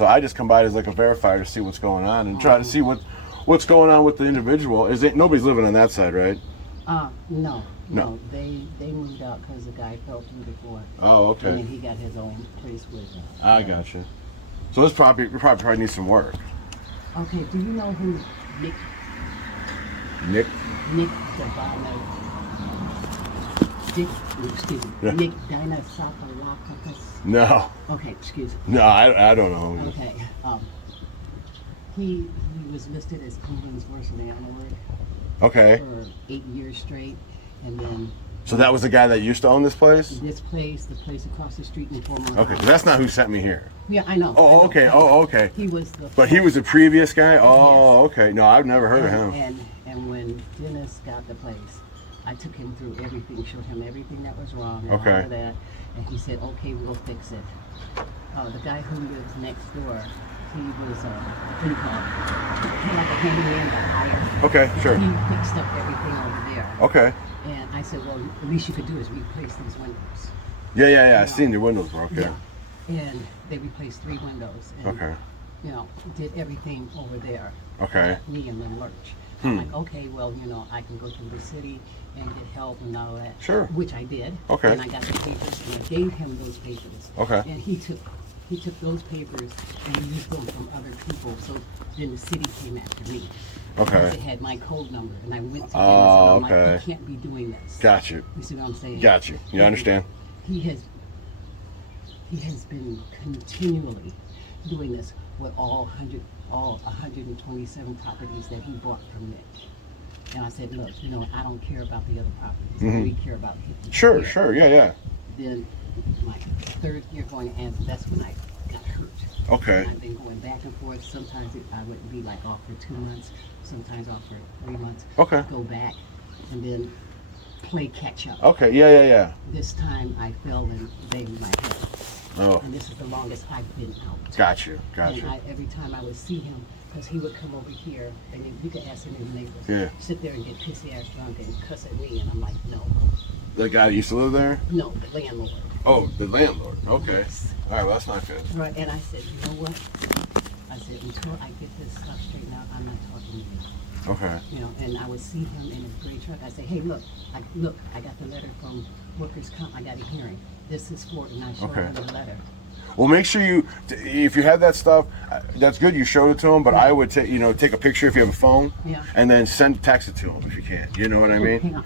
So I just come by as like a verifier to see what's going on and try to see what's going on with the individual. Is it nobody's living on that side, right? No. They moved out because the guy fell through the floor. Oh, okay. And then he got his own place with him. I gotcha. So this property probably needs some work. Okay. Do you know who Nick Nick Dionisopoulos? No. Okay, excuse me. No, I don't know. Okay. He was listed as England's worst landlord. Okay. For 8 years straight, and then. So that was the guy that used to own this place? This place, the place across the street in Former. Okay, that's not who sent me here. Yeah, I know. Oh, okay. Oh, okay. He was the. But he was a previous guy. Oh, yes. Okay. No, I've never heard of him. And when Dennis got the place, I took him through everything, showed him everything that was wrong and all of that, and he said, "Okay, we'll fix it." The guy who lives next door, he was what do you call it? He like a handyman that hired. Okay, sure. He fixed up everything over there. Okay. And I said, well, at least you could do is replace these windows. Yeah. I seen your windows broke. Yeah. And they replaced 3 windows. And, did everything over there. Okay. Me and then lurch. I'm like, okay, well, I can go through the city and get help and all that. Sure. Which I did. Okay. And I got the papers and I gave him those papers. Okay. And he took those papers and used them from other people. So then the city came after me. Okay. Because it had my code number, and I went to him and said, like, you can't be doing this. Got you. You see what I'm saying? Got you. You understand? He has been continually doing this with all 127 properties that he bought from Nick. And I said, look, I don't care about the other properties. Mm-hmm. We care about him. Sure. Yeah. Then my 3rd year going to answer, that's when I got hurt. Okay. And I've been going back and forth. Sometimes I would be like off for 2 months, sometimes off for 3 months. Okay. Go back and then play catch up. Okay. Yeah. This time I fell and banged my head. Oh. And this is the longest I've been out. Got you. And every time I would see him, because he would come over here, and you could ask him in the neighbors. Yeah. Sit there and get pissy ass drunk and cuss at me, and I'm like, no. The guy that used to live there? No, the landlord. Oh, the landlord. Okay. Yes. All right, well, that's not good. Right, and I said, you know what? I said, until I get this stuff straightened out, I'm not talking to you. Okay. And I would see him in his gray truck. I say, hey, look, I got the letter from Workers' Comp. I got a hearing. This is for it, and I showed him the letter. Well, make sure if you have that stuff, that's good. You showed it to him, but I would take a picture if you have a phone, and then text it to him if you can. You know what I mean? Hang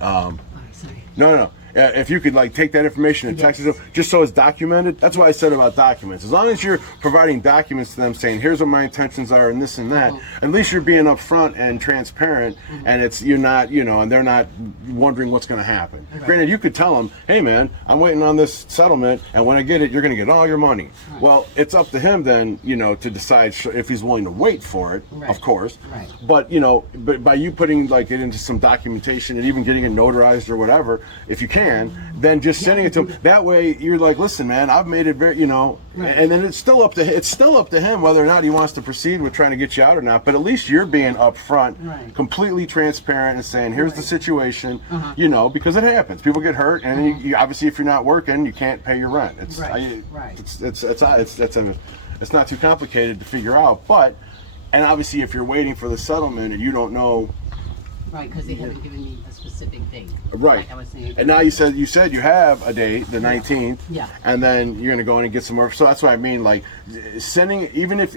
on. Sorry. No. If you could take that information and text it to them, just so it's documented. That's why I said about documents. As long as you're providing documents to them saying, here's what my intentions are and this and that, at least you're being upfront and transparent, and you're not, and they're not wondering what's going to happen. Right. Granted, you could tell them, hey man, I'm waiting on this settlement, and when I get it, you're going to get all your money. Right. Well, it's up to him then, to decide if he's willing to wait for it, of course. Right. But, but by you putting it into some documentation and even getting it notarized or whatever, if you can, then just sending it to him. That way you're like, listen, man, I've made it very, and then it's still up to him whether or not he wants to proceed with trying to get you out or not. But at least you're being upfront, completely transparent, and saying, here's the situation, because it happens. People get hurt, and you obviously, if you're not working, you can't pay your rent. It's not too complicated to figure out. And obviously, if you're waiting for the settlement and you don't know. Right, because they haven't given me a specific date. Right. Like I was saying. And now you said you have a date, the 19th. Yeah. And then you're gonna go in and get some more. So that's what I mean, sending, even if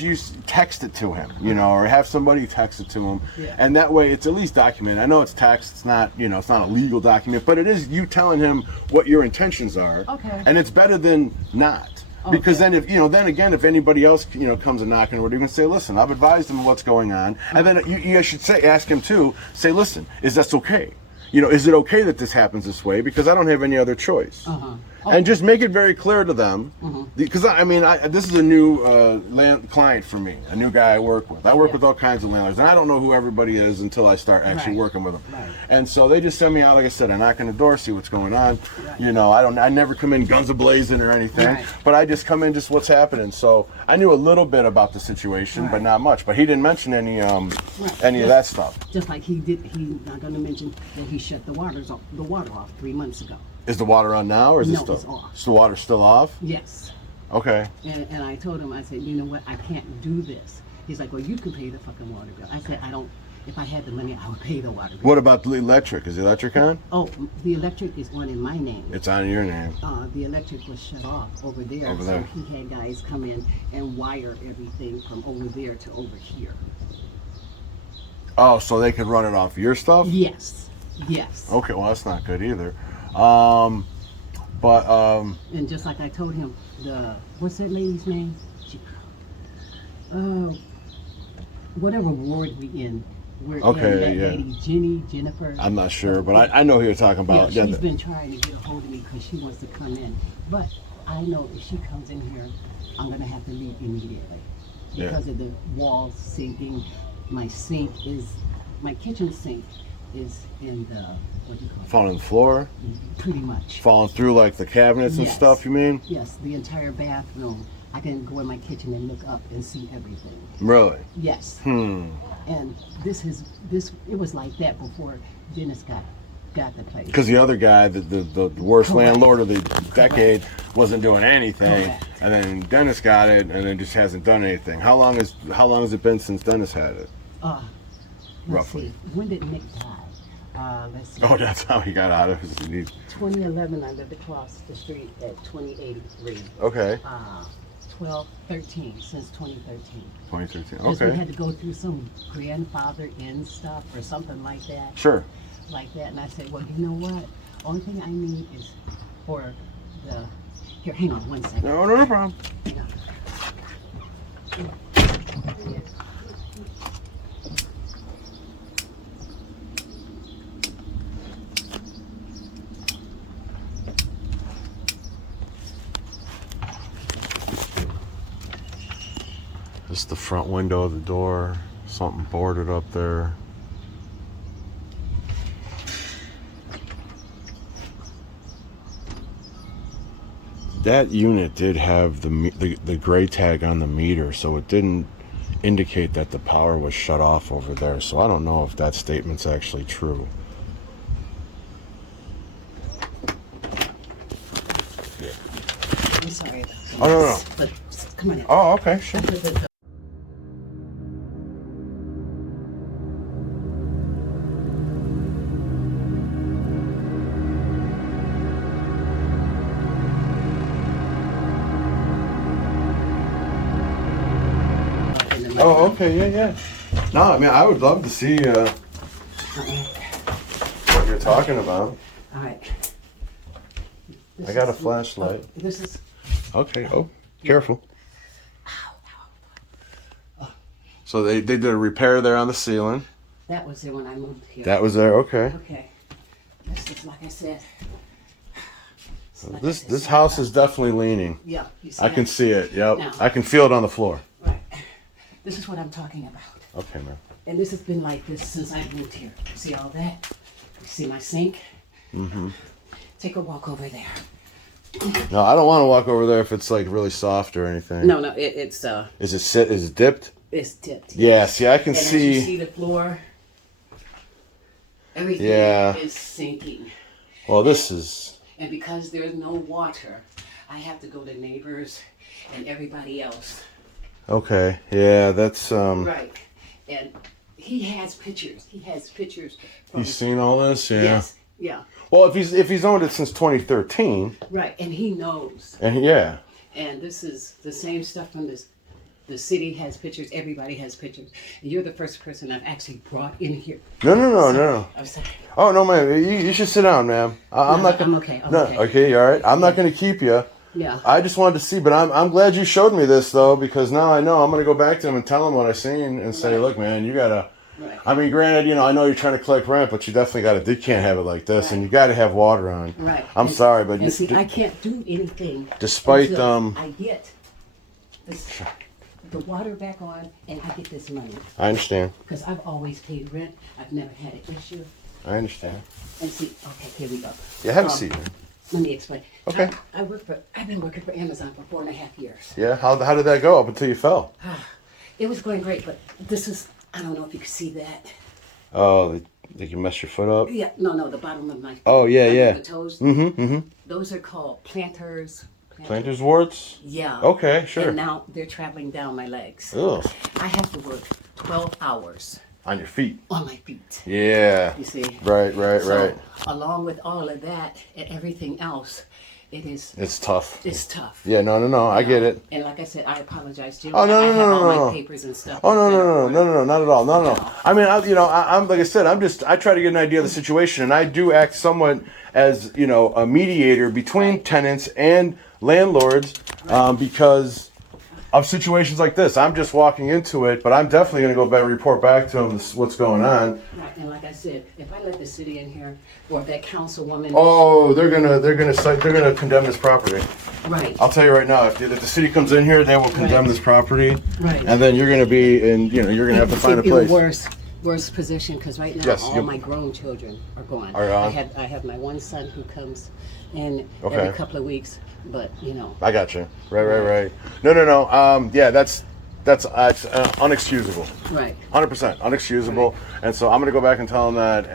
you text it to him, or have somebody text it to him, and that way it's at least documented. I know it's text, it's not, it's not a legal document, but it is you telling him what your intentions are. Okay. And it's better than not. Because then if if anybody else comes and knocking, we're going to say, listen, I've advised him of what's going on, and then you should ask him too. Say, listen, is this okay? Is it okay that this happens this way? Because I don't have any other choice. And just make it very clear to them, because this is a new client for me, a new guy I work with. I work with all kinds of landlords, and I don't know who everybody is until I start actually working with them. Right. And so they just send me out, like I said, I knock on the door, see what's going on. Right. I never come in guns a-blazing or anything, but I just come in just what's happening. So I knew a little bit about the situation, but not much. But he didn't mention any of that stuff. Just like he's not going to mention that he shut the water off 3 months ago. Is the water on now, or is it still? It's off. Is the water still off? Yes. Okay. And I told him, I said, you know what, I can't do this. He's like, well, you can pay the fucking water bill. I said, I don't. If I had the money, I would pay the water bill. What about the electric? Is the electric on? Oh, the electric is on in my name. It's on your name. The electric was shut off over there. Over there. So he had guys come in and wire everything from over there to over here. Oh, so they could run it off your stuff? Yes. Yes. Okay, well, that's not good either. And just like I told him, what's that lady's name? Whatever ward we in. We're in that lady, Jennifer. I'm not sure, but I know who you're talking about. Yeah, she's been trying to get a hold of me because she wants to come in. But I know if she comes in here, I'm going to have to leave immediately because of the walls sinking. My kitchen sink is in the, what do you call it? Falling on the floor? Pretty much. Falling through like the cabinets and stuff, you mean? Yes, the entire bathroom. I can go in my kitchen and look up and see everything. Really? Yes. And it was like that before Dennis got the place. Because the other guy, the worst landlord of the decade, wasn't doing anything, and then Dennis got it, and then just hasn't done anything. How long has it been since Dennis had it? Roughly. See. When did Nick die? Let's see. Oh, that's how he got out of it. 2011, I lived across the street at 2083. Okay. 13 since 2013. 2013. Because we Okay. had to go through some grandfather in stuff or something like that. Sure. Like that, and I said, well, you know what? Only thing I need is for the. Here, hang on one second. No problem. This is the front window of the door. Something boarded up there. That unit did have the gray tag on the meter, so it didn't indicate that the power was shut off over there. So I don't know if that statement's actually true. I'm sorry about that. Oh, no. But come on in. Oh, okay, sure. Oh, okay, yeah. No, I mean, I would love to see what you're talking about. All right. I got a flashlight. This is. Okay, oh, careful. So they did a repair there on the ceiling. That was there when I moved here. That was there, okay. Okay. This is like I said. This house is definitely leaning. Yeah, you see I can see it, yep. Now. I can feel it on the floor. Right. This is what I'm talking about. Okay, man. And this has been like this since I moved here. You see all that? You see my sink? Mm-hmm. Take a walk over there. No, I don't want to walk over there if it's like really soft or anything. No, it's Is it dipped? It's dipped. Yeah, see, I can and see. As you see the floor. Everything is sinking. Well, this is. And because there's no water, I have to go to neighbors and everybody else. Okay. Yeah, that's Right. And he has pictures. From He's seen all this, yeah. Yes. Yeah. Well, if he's owned it since 2013. Right, and he knows. And yeah. And this is the same stuff from this. The city has pictures. Everybody has pictures. And you're the first person I've actually brought in here. No. I'm sorry. Oh no, ma'am. You should sit down, ma'am. I'm not gonna. I'm okay. I'm okay. Okay, all right. I'm not gonna keep you. Yeah. I just wanted to see, but I'm glad you showed me this though, because now I know I'm gonna go back to him and tell him what I seen and say, look, man, you gotta. Right. I mean, granted, I know you're trying to collect rent, but you definitely gotta. You can't have it like this, and you gotta have water on. Right. I'm sorry, but and see, I can't do anything. Despite until I get the water back on, and I get this money. I understand. Because I've always paid rent. I've never had an issue. I understand. And see, okay, here we go. Yeah, have a seat, man. Let me explain. Okay. I've been working for Amazon for 4.5 years. Yeah, how did that go up until you fell? It was going great, but this is, I don't know if you can see that. Oh, Like you mess your foot up? Yeah, no, the bottom of my feet. Oh, yeah. The toes. Those are called planters. Planter's warts? Yeah. Okay, sure. And now they're traveling down my legs. Ugh. I have to work 12 hours. On your feet? On my feet. Yeah. You see? Right. Along with all of that and everything else, it's tough. It's tough. Yeah, no, I get it. And like I said, I apologize, Jim. Oh, no, I have all no. my papers and stuff. Oh, no, not at all. No. I mean, I'm like I said, I try to get an idea of the situation, and I do act somewhat as, a mediator between tenants and landlords, because of situations like this. I'm just walking into it, but I'm definitely going to go back and report back to them what's going on. Right, and like I said, if I let the city in here, or if that councilwoman... Oh, they're gonna condemn this property. Right. I'll tell you right now, if the city comes in here, they will condemn this property. Right. And then you're gonna be you're gonna have to find a place. Worse position, because right now all my grown children are gone. Are gone? I have my one son who comes in every couple of weeks, but I got you. Right. No. Yeah, that's unexcusable. Right. 100% unexcusable. Right. And so I'm gonna go back and tell them that,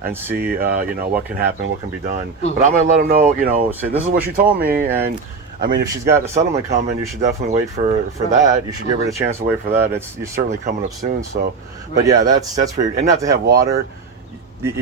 and see what can happen, what can be done. But I'm gonna let them know, say this is what she told me, and I mean, if she's got a settlement coming, you should definitely wait for that. You should give her the chance to wait for that. You're certainly coming up soon. So, but yeah, that's weird. And not to have water, you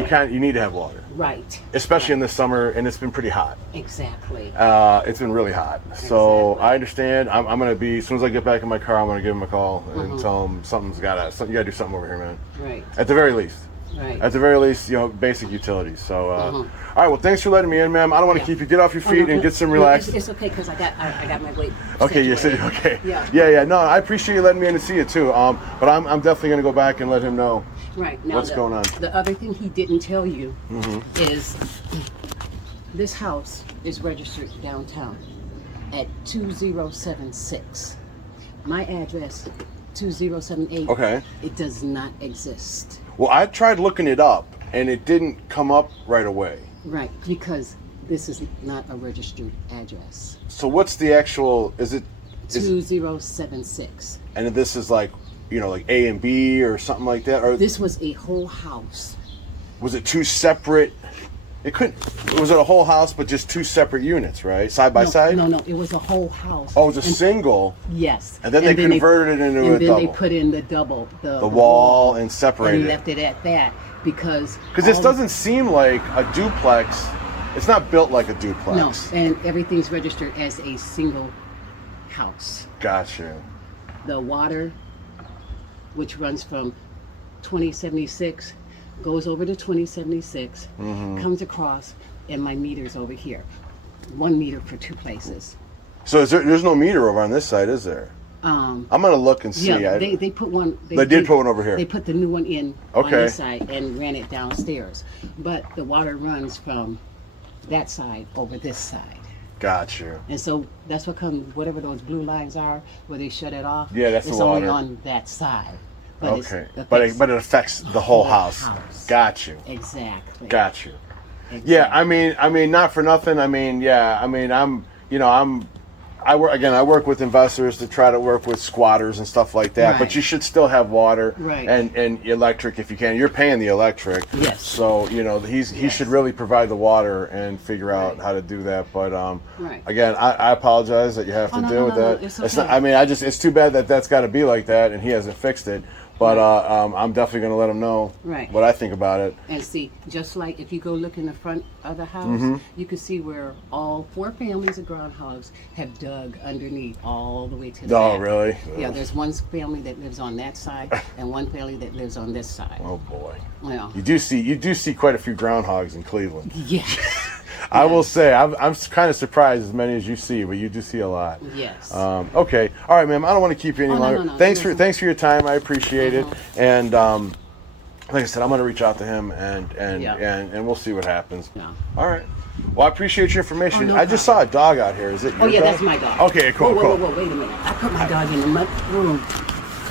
need to have water. Right. Especially in the summer, and it's been pretty hot. Exactly. It's been really hot. So I understand. I'm gonna be, as soon as I get back in my car, I'm gonna give him a call and tell him you gotta do something over here, man. Right. At the very least. Right. At the very least, basic utilities. So, all right. Well, thanks for letting me in, ma'am. I don't want to keep you. Get off your feet and get some relax. It's okay, because I got my weight. Okay, you said okay. Yeah. No, I appreciate you letting me in to see you too. But I'm definitely gonna go back and let him know. Right. Now what's going on. The other thing he didn't tell you is this house is registered downtown at 2076. My address 2078. Okay. It does not exist. Well, I tried looking it up, and it didn't come up right away. Right, because this is not a registered address. So what's the actual? Is it 2076? And this is like A and B or something like that, or this was a whole house. Was it two separate? Was it a whole house, but just two separate units, right? Side by side? No, it was a whole house. Oh, it was a single? Yes. And then they converted it into a double. And then they put in the double. The wall and separated and left it at that, because this doesn't seem like a duplex. It's not built like a duplex. No, and everything's registered as a single house. Gotcha. The water, which runs from 2076, goes over to 2076, comes across, and my meter's over here. 1 meter for 2 places. So there's no meter over on this side, is there? I'm gonna look and see. Yeah, they put one. They did put one over here. They put the new one in on this side and ran it downstairs. But the water runs from that side over this side. Got you. And so that's what comes, whatever those blue lines are, where they shut it off. Yeah, that's the water. It's only on that side. But okay, but it affects the whole house. Got you. Exactly. Got you. Exactly. Yeah, I mean, not for nothing. I work with investors to try to work with squatters and stuff like that. Right. But you should still have water and electric if you can. You're paying the electric. Yes. So he should really provide the water and figure out how to do that. But again, I apologize that you have to deal with that. It's okay. It's not, it's too bad that that's got to be like that and he hasn't fixed it. But I'm definitely going to let him know what I think about it. And see, just like if you go look in the front of the house, you can see where all 4 families of groundhogs have dug underneath all the way to the back. Oh, really? Yeah, there's one family that lives on that side and one family that lives on this side. Oh, boy. Yeah. You do see quite a few groundhogs in Cleveland. Yeah. I will say, I'm kind of surprised as many as you see, but you do see a lot. Yes. Okay. All right, ma'am. I don't want to keep you any longer. No. Thanks for your time. I appreciate it. And like I said, I'm going to reach out to him and we'll see what happens. Yeah. All right. Well, I appreciate your information. I just saw a dog out here. Is it your dog? That's my dog. Okay, cool. Whoa, wait a minute. I put my dog in the room.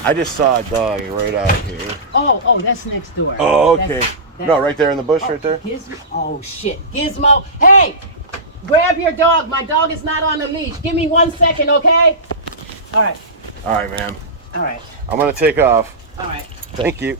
I just saw a dog right out here. Oh, that's next door. Oh, okay. No, right there in the bush, right there? Oh, shit. Gizmo. Hey, grab your dog. My dog is not on the leash. Give me 1 second, okay? All right. All right, ma'am. All right. I'm going to take off. All right. Thank you.